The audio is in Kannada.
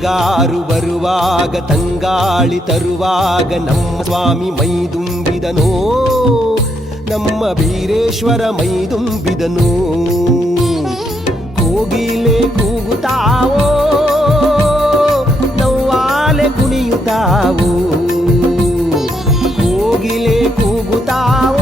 ಹಿಂಗಾರು ಬರುವಾಗ, ತಂಗಾಳಿ ತರುವಾಗ ನಮ್ಮ ಸ್ವಾಮಿ ಮೈದುಂಬಿದನೋ. ನಮ್ಮ ವೀರೇಶ್ವರ ಮೈದುಂಬಿದನು. ಕೋಗಿಲೆ ಕೂಗುತ್ತಾವೋ, ನವ್ವಾಲೆ ಕುಣಿಯುತ್ತಾವೋ. ಕೋಗಿಲೆ ಕೂಗುತ್ತಾವೋ